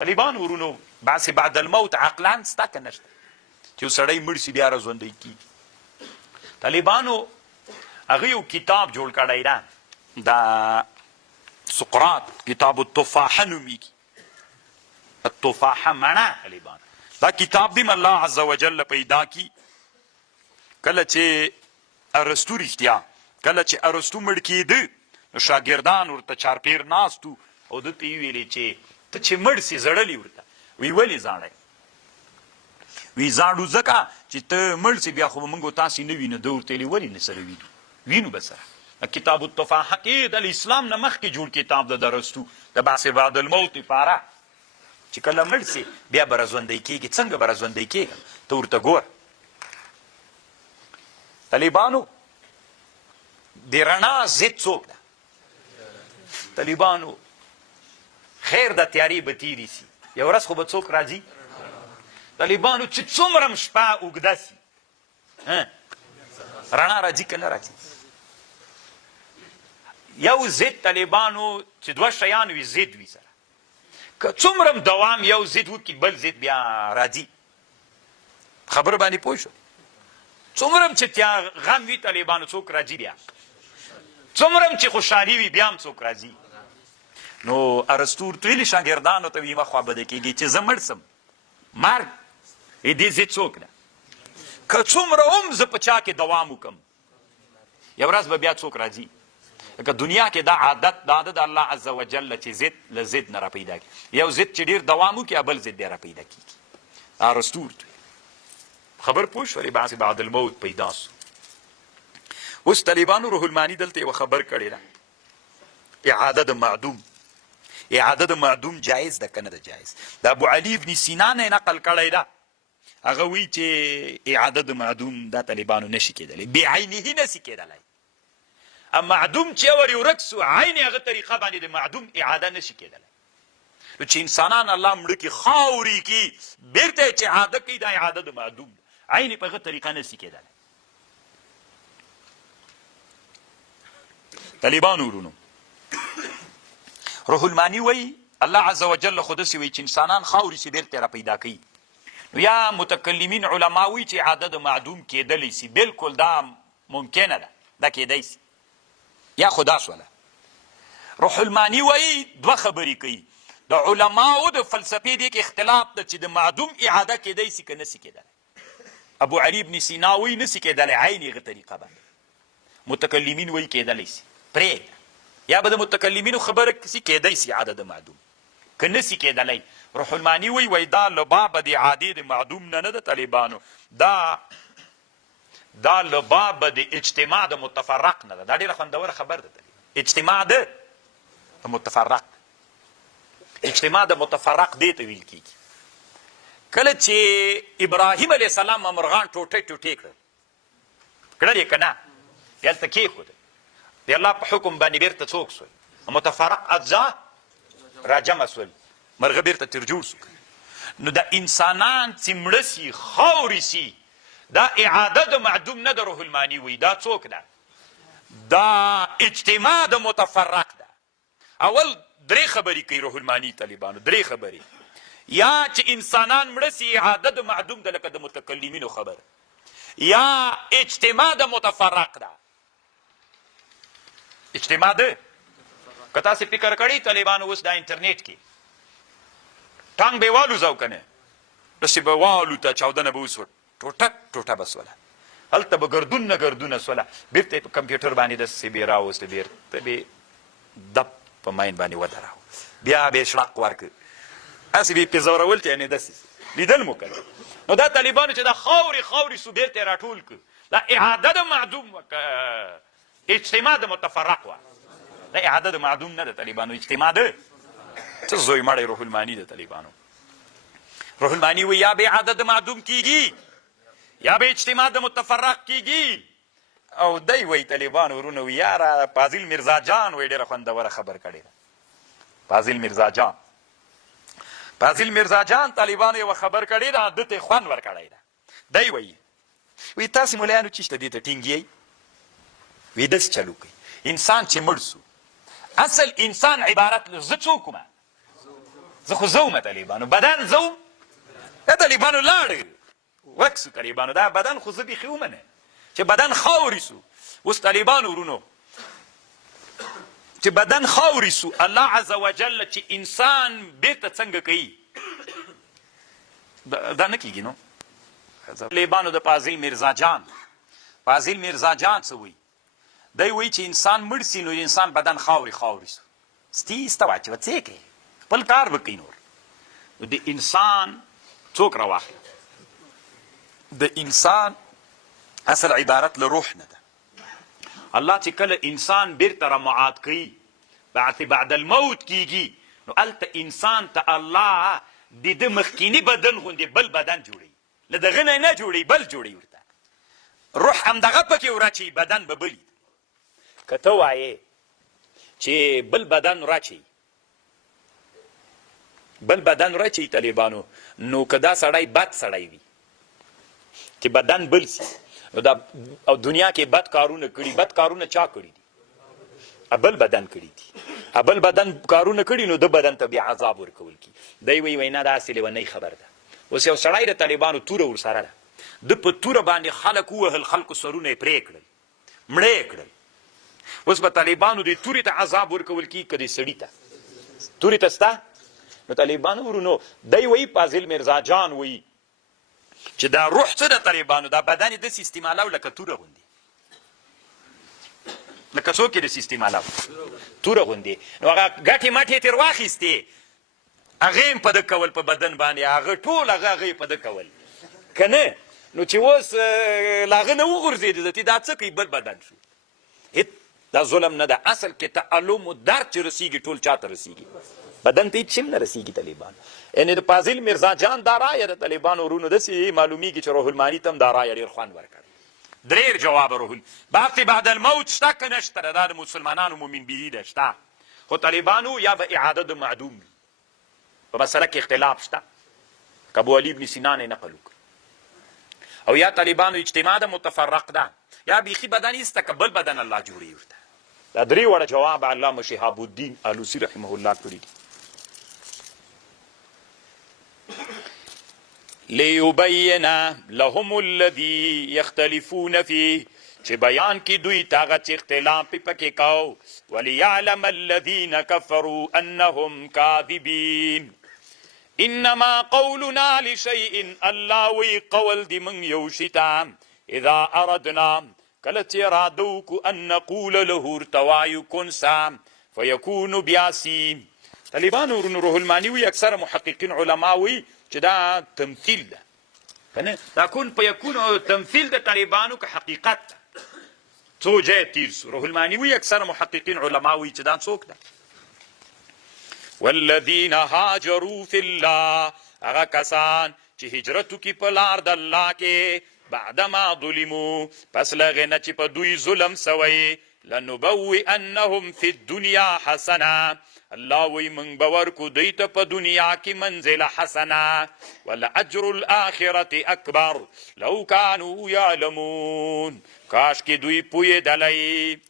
طالبانو ورونو باسې بعد الموت عقلان ستا که نشته چې یو سړی مړ سي بیا راژوندی کېږي. طالبانو هغه یو کتاب جوړ کړی ده، دا سقراط کتاب التفاحه نومیږي، التفاحه مڼه. طالبان دا کتاب دی الله عز وجل پیدا کی کله چې ارسطو رښتیا کله چې ارسطو مړ کېده نو شاګردان ورته چارپیر ناستو او ده ته یې ویلې چې ته چې مړ سي زړلي ورته وی ولې زاړی؟ وی زاړو ځکه چې ته مړ سي بیا خو به موږ تاسې نه وینو. ده ورته ویلې ولې نه سره وینو به سره. کتاب التفاحه کې د اسلام نه مخکې جوړ کتاب د ارسطو د بحث بعد الموت لپاره چې کله مړ سي بیا به راژوندی کېږي. څنګه به راژوندی کېږي ته ورته ګوره. طالبانو د رڼا ضد څوک ده؟ طالبانو خیر د تیارې به تیرې سي، یو ورځ خو به څوک راځي. طالبانو چې څومره شپه اوږده سي رڼا راځي که نه راځي؟ یو ضد طالبانو چې دوه شیان وي ضد وي سره، که څومره دوام یو ضد وکړي بل ضد بیا راځي. خبره باندې پوه شو؟ څومره چې تیا غم وي طالبانو څوک راځي، بیا څومره چې خوشحالي وي بیا هم څوک راځي. نو ارسطو ورته ویلي شاګردانو ته یوه خوا بده کېږي چې زه مړ سم مرګ دې ضد څوک ده؟ که څومره هم زه په چا کې دوام وکړم یو ورځ به بیا څوک راځي. لکه دنیا کې دا عادت دا ده د الله عز وجل چې ضد له ضد نه راپیدا کېږي. یو ضد چې ډېر دوام وکړي بل ضد بیا راپیدا کېږي. ارسطو ورته خبر پوه شولې بحث بعد الموت پیدا سو. اوس طالبانو روح المانی دلته یوه خبر کړې ده، اعاده د معدوم. اعاده د معدوم جایز ده که نه ده جایز؟ د ابو علي ابن سینا نه نقل کړی ده. هغه وایي چې اعاده د معدوم دا طالبانو نشي کېدلی، بعینه نشي کېدلی. معدوم چې ورې ورک سو عین هغه طریقه باندې د معدوم اعاده نشي کېدلی. نو چې انسانان الله مړه کړي خاورې کړي بېرته چې اعاده کوي دا اعاده د معدوم عین په هغه طریقه نشي کېدلی. طالبانو ورونو روح المانی وی الله عز وجل خو داسې وی چې انسانان خاورې سي بېرته را پیدا کوي. نو یا متکلمین علما وی چې اعاده د معدوم کېدلی سي، بلکل دا ممکنه ده، دا کېدی سي. یا خدا سوله روح المانی وی دوه خبرې کوي. د علماو د فلسفې دې کې اختلاف ده چې د معدوم اعاده کېدی سي که نسي کېدلی. ابو علي ابن سینا وی نسي کېدلی عین هغه طریقه باندې. متکلمین وی کېدلی سي، پرېږده. یا به د متکلمینو خبره سي کېدی سي اعاده د معدوم، که نسي کېدلی. روح المانی وی دا لباب د اعادې د معدوم نه نه ده طالبانو، دا لباب د اجتماع د متفرق نه ده. دا ډېره خوندوره خبر ده. اجتماع د متفرق، اجتماع د متفرق دې ته ویل کېږي. کله چې ابراهیم علیه السلام مرغان ټوټې ټوټې کړل یې که نه، هلته کېښوده د الله په حکم باندې بیرته څوک سول؟ متفرق اجزا راجمع سول، مرغه بیرته ترجوړ سو. نو د انسانان چې مړه سي خاورې سي دا اعاده د معدوم نه د روح المانی وی. دا څوک ده؟ دا اجتماع د متفرق ده. اول درې خبرې کوي روح المانی طالبانو، درې خبرې. یا چې انسانان مړه سي اعاده د معدوم ده لکه د متکلمینو خبره، یا اجتماع د متفرق ده. اجتماع ده که تاسې فکر کړی طالبانو اوس دا انټرنیټ کې ټانګ به والوځو که نه، داسې به والوته چاودنه به وسوه ټوټه ټوټه به سوله، هلته به ګردونه ګردونه سوله، بېرته یې په کمپیوټر باندې داسې به یې راوسته، بېرته به یې دب په ماین باندې ودراوه، بیا به یې شړق ورکړ، هسې به یې پې زورول چې یعنې داسې لیدل مو که نو دا طالبانو چې دا خاورې خاورې سو بېرته یې راټول کړ. دا اعاده د معدوم وکړه، اجتماع د متفرق وه. دا اعاده د معدوم نه ده طالبانو، اجتماع ده. څه زوی مړی روح المانی ده طالبانو. روح المانی وی یا به اعاده د معدوم کېږي یا به اجتماع د متفرق کېږي. او دی وی طالبانو ورونه وی یاره فاضل مرضا جان وی ډېره خوندوره خبر کړې ده. فاضل مرضا جان طالبانو یوه خبر کړې ده، ده ته خوند ورکړی ده. دی وی تاسې ملیانو چې شته دې ته ټینګ وی داسې چلو کوي. انسان چې مړ سو اصل انسان عبارت له زه څوک وم؟ زه خو زوم طالبانو بدن زوم طالبانو لاړ ورک سو طالبانو دا بدن خو زه بیخي ومنه چې بدن خاورې سو اوس طالبانو ورونو چې بدن خاورې سو الله عز وجل چې انسان بیرته څنګه کوي دا نه کېږي نو طالبانو د فاضل مرزا جان څه وایي دی وایي چې انسان مړ سي نو انسان بدن خاورې سو سته واچوه څه کوي خپل کار به کوي نور نو د انسان څوک راواخله د انسان اصل عبارت له روح نه ده الله چې کله انسان بیرته رمعات کوي بعد الموت کیږي نو هلته انسان ته الله د ده مخکیني بدن غوندې بل بدن جوړوي له دغه نه جوړوي بل جوړوي ورته روح همدغه پکې وراچوي بدن به بل که ته وایې چې بل بدن راچوي طالبانو نو که دا سړی بد سړی وي چې بدن بل سي نو دا او دنیا کې بد کارونه چا کړي دي بل بدن کړي دي بل بدن کارونه کړي نو د بدن ته بیا عذاب ورکول کی دی وی نه دا اصلي لیونۍ خبر ده اوس یو سړی د طالبانو توره ورسره ده د په توره باندې خلک ووهل خلکو سرونه یې پرې کړل مړه یې کړل اوس به طالبانو دې تورې ته عذاب ورکول کی که دې سړي ته تورې ته سته نو طالبانو ورونو دی وی فاضل مرزا جان وی چې دا روح څه ده طالبانو دا بدن یې داسې استعمالو لکه توره غوندې لکه څوک یې داسې استعمالو توره غوندې نو هغه ګټې مټې ترې واخیستې هغه یې په ده کول په بدن باندې هغه ټول هغه یې په ده کول که نه نو چې اوس له هغه نه وغورځېد ذاتي دا څه کوي بل بدن شو دا ظلم نه ده اصل کې تعلم و درد چې رسیږي ټول چاته رسیږي بدن ته هېڅ شی نه رسیږي طالبان یعنې د فاضل مرزا جان دا رایه د طالبانو ورونو داسې معلومیږي چې روح الماني ته هم دا رایه ډېر خوند ورکړی درېر جواب روح بعد الموت شته که نشته دا د مسلمانانو مومن بیهي ده شته خو طالبانو یا به اعاده د معدوم وي په مسله کې اختلاف شته که ابو علي ابن سینا نه نقل وکړي او یا طالبانو اجتماع د متفرق ده یا بیخي بدن ایسته که بل بدن الله جوړوي ورته دا درې وړه جواب علامه شهاب الدین آلوسی رحمه الله کړي دي لیبین لهم الذي یختلفون فيه چې بیان کې دوی تاغه چې اختلاف پکې کاو وليعلم الذين كفروا انهم كاذبين انما قولنا لشيء الله وی قول دی من یو شیطان اذا اردنا کله چې اراده وکړو ان نقول له ارتوایو کن سا فیکون بیاسی طالبانو ورونو روح المانی وی اکثر محققین علما وی چې دا تمثیل ده کنه دا کن فیکون تمثیل ده طالبانو که حقیقت ده څو ځای تیر سو روح المانی وی اکثر محققین علما وی چې دا څوک ده والذین هاجروا فی الله هغه کسان چې هجرت وکړي په لار د الله کې بعدما ظلموا پس له هغې نه چې په دوی ظلم سوی لنبوئنهم فی الدنیا حسنه الله وی موږ به ورکو دوی ته په دنیا کې منزله حسنه ولأجر الآخرة اکبر لو کانوا یعلمون کاش کې دوی پوهېدلی